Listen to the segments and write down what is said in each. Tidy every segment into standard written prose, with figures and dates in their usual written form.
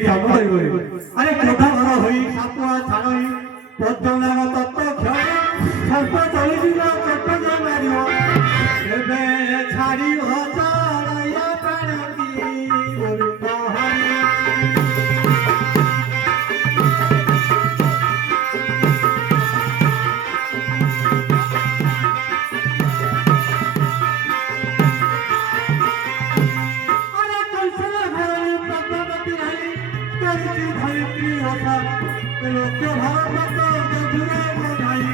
কামড়াই বই আরে কোথা ঘর হই সাপুয়া ছাড়ই পদ্মনাম তত্ত্ব ক্ষয় সর্প চলে দিল চট্ট মারিও এবে ছাড়ি হজারাইয়া প্রাণী বলুক হরি लोके भारत गधुरे मोधाई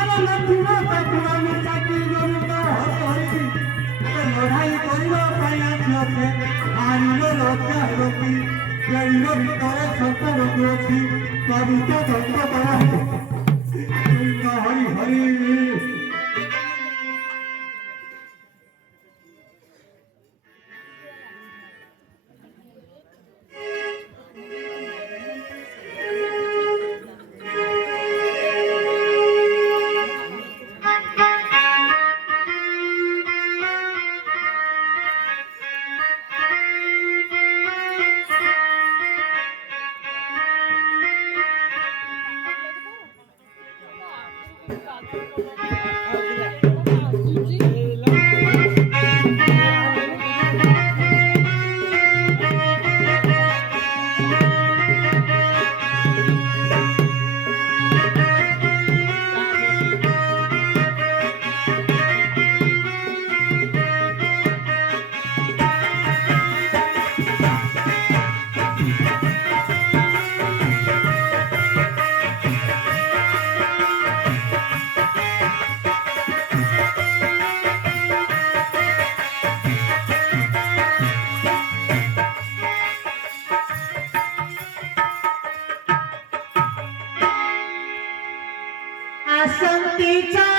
अरे लक्ष्मण तत्वानी चाकी जोरुका हरि लड़ाई करियो पाया छियसे आरिलो लोके रोकी केइरो भितरे सत रोगी अछि प्रभु तो धन्य करा हरि हरि आसंतीचा